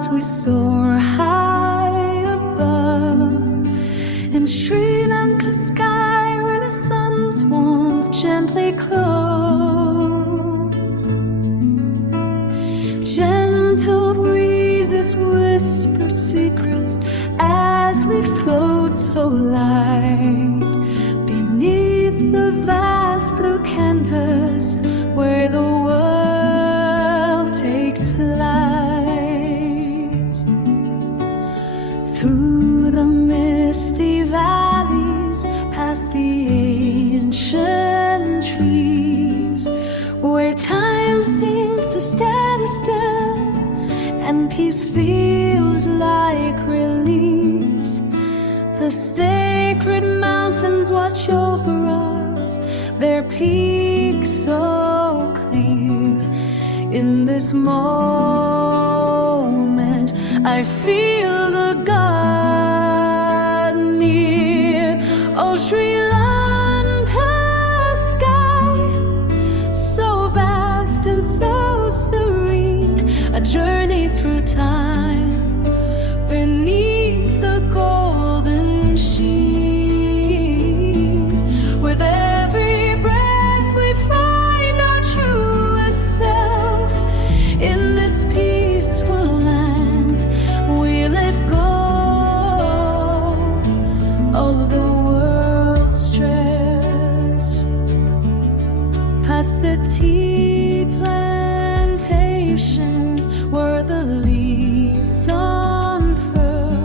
clouds we soar high above, in Sri Lanka sky where the sun's warmth gently clothes. Gentle breezes whisper secrets as we float so light beneath the vast blue canvas where the world takes flight. Through the misty valleys, past the ancient trees, where time seems to stand still and peace feels like release. The sacred mountains watch over us, their peaks so clear. In this moment, I feel the God near. Oh, Sri Lanka sky, so vast and so serene, a journey through time beneath the golden sheen. With every breath we find our truest self. In this peaceful land we let go of the world's stress. Past the tea plantations where the leaves unfurl,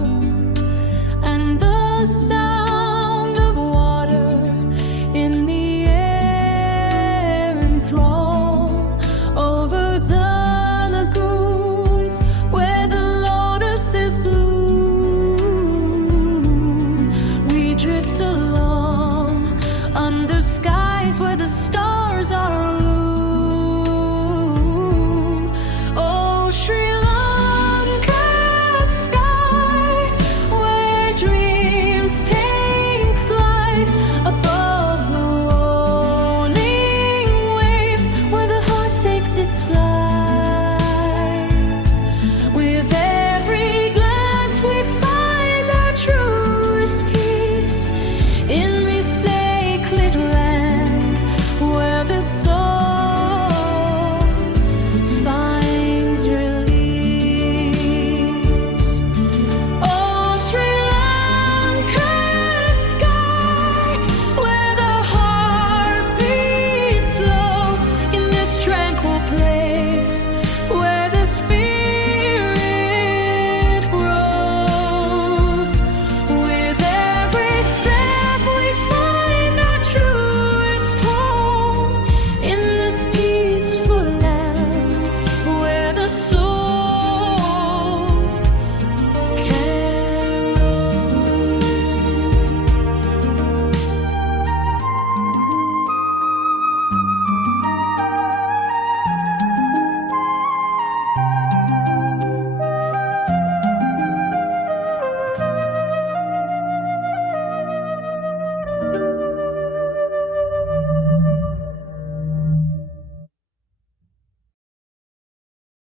and the sound of water in the air enthrall. Over the lagoons where the lotuses bloom, we drift along under skies where the stars are